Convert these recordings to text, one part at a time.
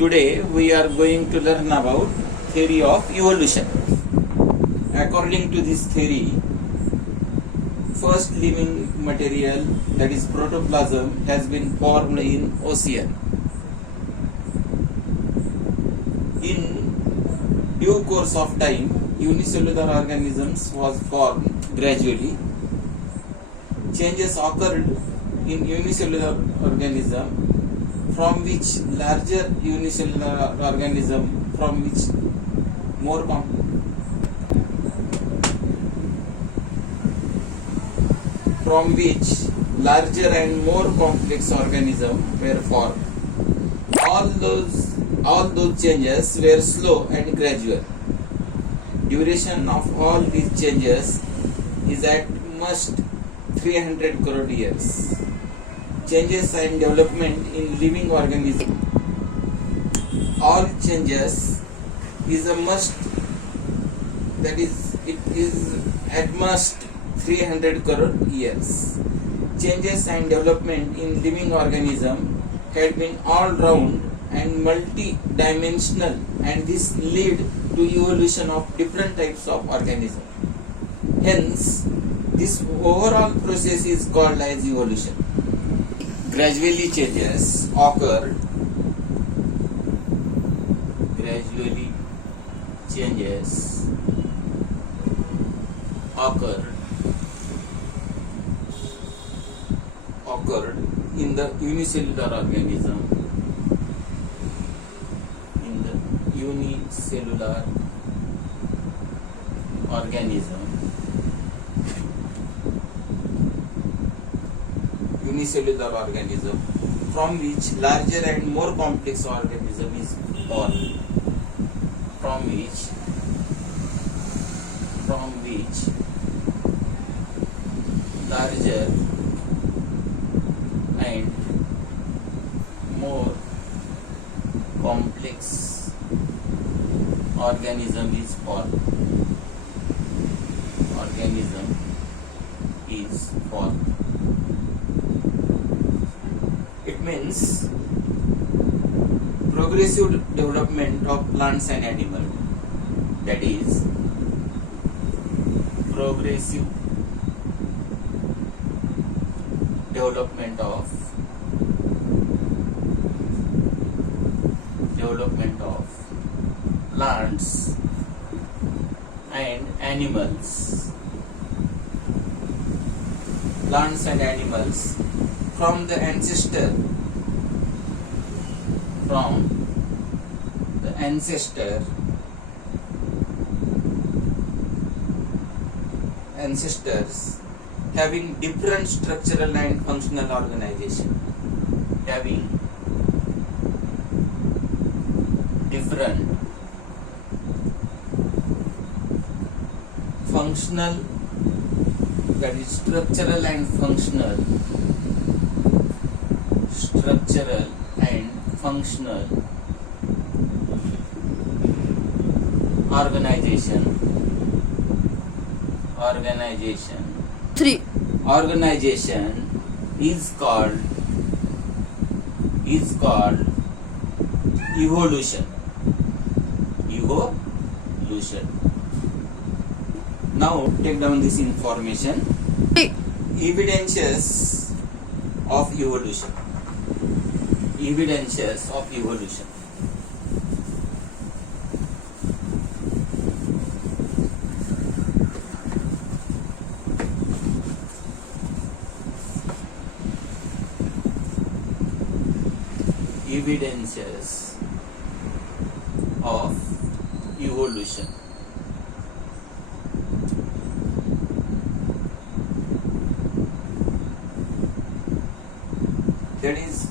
Today we are going to learn about theory of evolution. According to this theory, first living material, that is protoplasm, has been formed in ocean. In due course of time, unicellular organisms was formed gradually. Changes occurred in unicellular organism, from which larger unicellular organism, from which more larger and more complex organisms were formed. All those changes were slow and gradual. Duration of all these changes is at most 300 crore years. Changes and development in living organism. All changes is a must, that is, it is at most 300 crore years. Changes and development in living organism had been all round and multi-dimensional, and this led to evolution of different types of organism. Hence, this overall process is called as evolution. Gradually changes occurred in the unicellular organism. Unicellular organism, from which larger and more complex organism is born. From which larger and more complex organism is formed. It means progressive development of plants and animals. That is, progressive development of plants and animals. From the ancestor ancestors having different structural and functional organization. That is structural and functional organization. Organization is called evolution. Now take down this information. Evidences of evolution. Evidences of evolution. That is,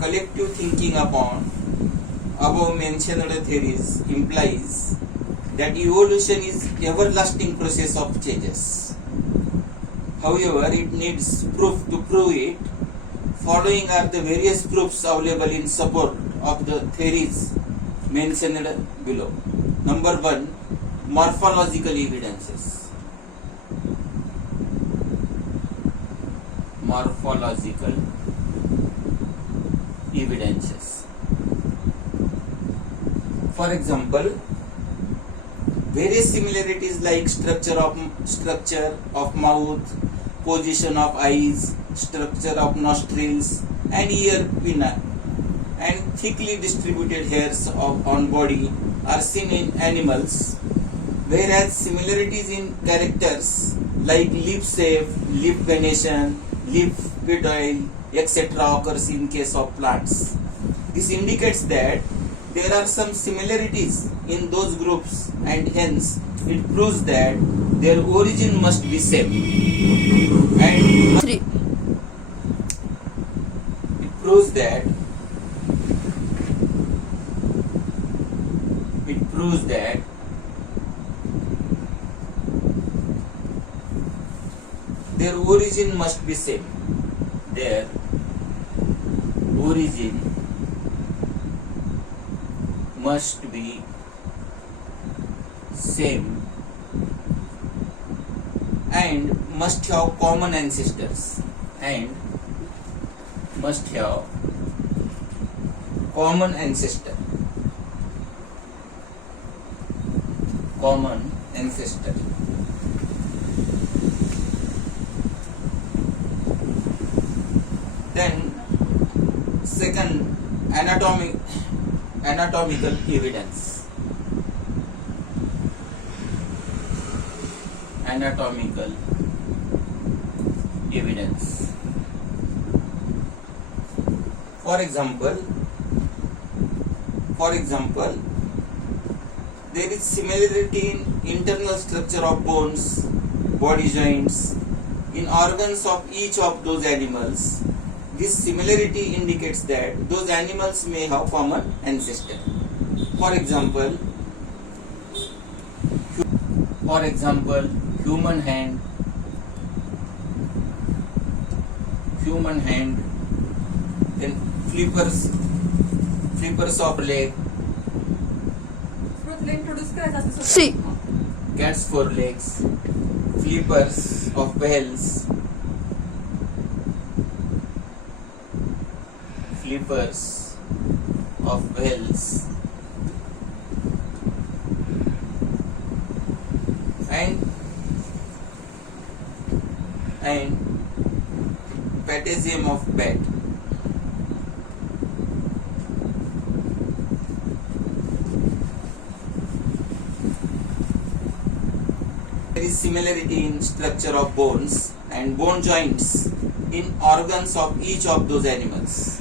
collective thinking upon above mentioned theories implies that evolution is everlasting process of changes. However, it needs proof to prove it. Following are the various proofs available in support of the theories mentioned below. Number 1, morphological evidences. evidences. For example, various similarities like structure of mouth, position of eyes, structure of nostrils and ear pinna, and thickly distributed hairs on body are seen in animals, whereas similarities in characters like lip shape, lip venation, lip pedile, etc. occurs in case of plants. This indicates that there are some similarities in those groups and hence it proves that their origin must be same. And 3. it proves that their origin must be same. Their origin must be same and must have common ancestors and must have common ancestor. Common ancestor. Then second, anatomical evidence. Anatomical evidence. For example, there is similarity in internal structure of bones, body joints, in organs of each of those animals. This similarity indicates that those animals may have common ancestor. For example, human hand, then flippers of leg, C. cat's forelegs, flippers of whales, and potassium of bat. There is similarity in structure of bones and bone joints in organs of each of those animals.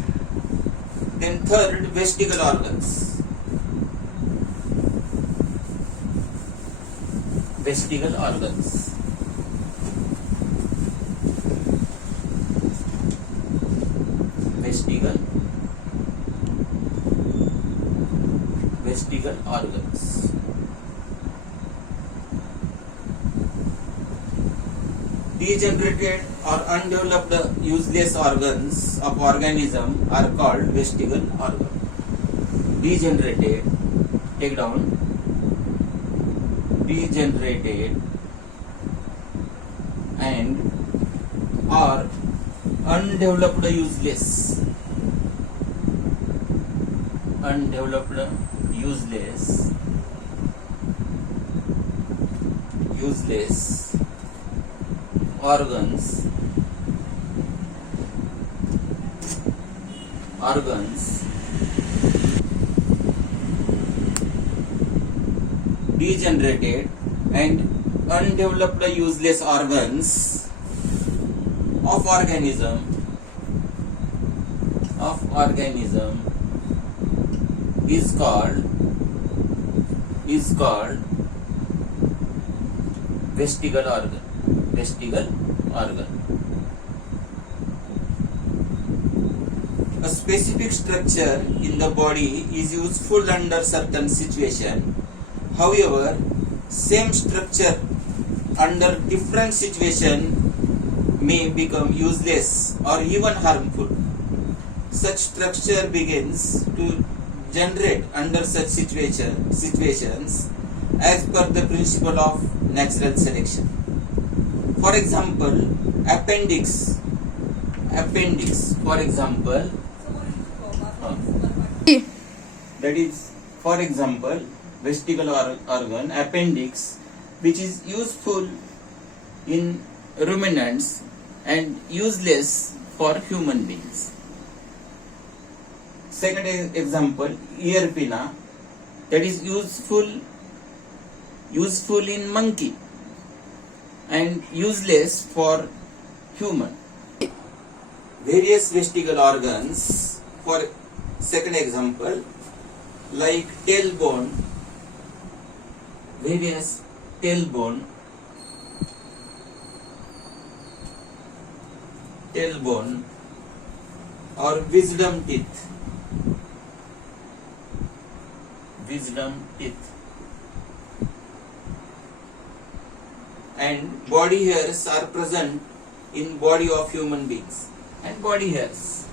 Then third, vestigial organs. Vestigial organs. Vestigial organs. Degenerated or undeveloped useless organs of organism are called vestigial organ. Degenerated, take down, degenerated and or undeveloped useless organs degenerated and undeveloped useless organs of organism is called vestigial organ. A specific structure in the body is useful under certain situation. However, same structure under different situation may become useless or even harmful. Such structure begins to generate under such situations as per the principle of natural selection. For appendix. For example, C. That is, for example, vestibular organ, appendix, which is useful in ruminants and useless for human beings. Second example, ear pinna, that is useful in monkey and useless for human. Various vestibular organs, for second example, like tailbone, various tailbone or wisdom teeth, and body hairs are present in body of human beings, and body hairs.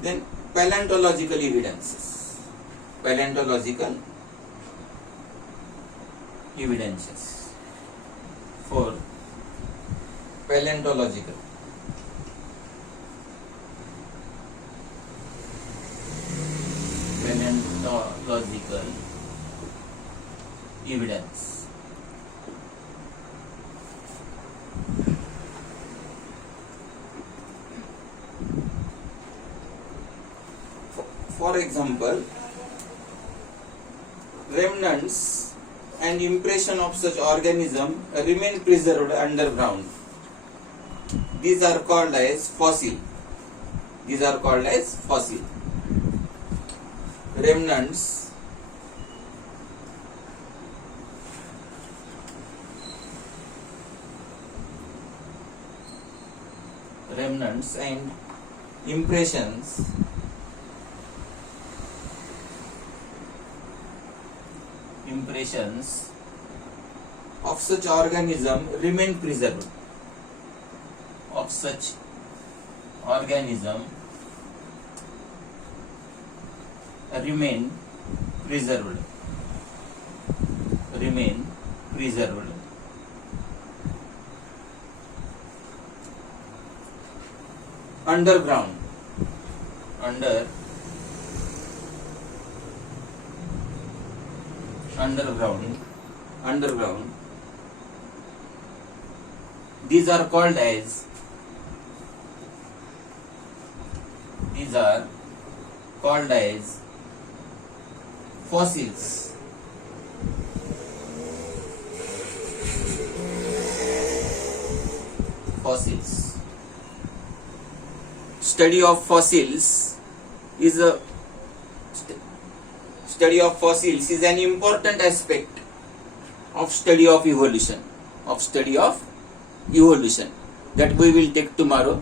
Then paleontological evidences. For paleontological evidence. For example, remnants and impression of such organism remain preserved underground. These are called as fossil. Remnants and impressions of such organism remain preserved. Underground. These are called as fossils. Study of fossils is an important aspect of study of evolution that we will take tomorrow.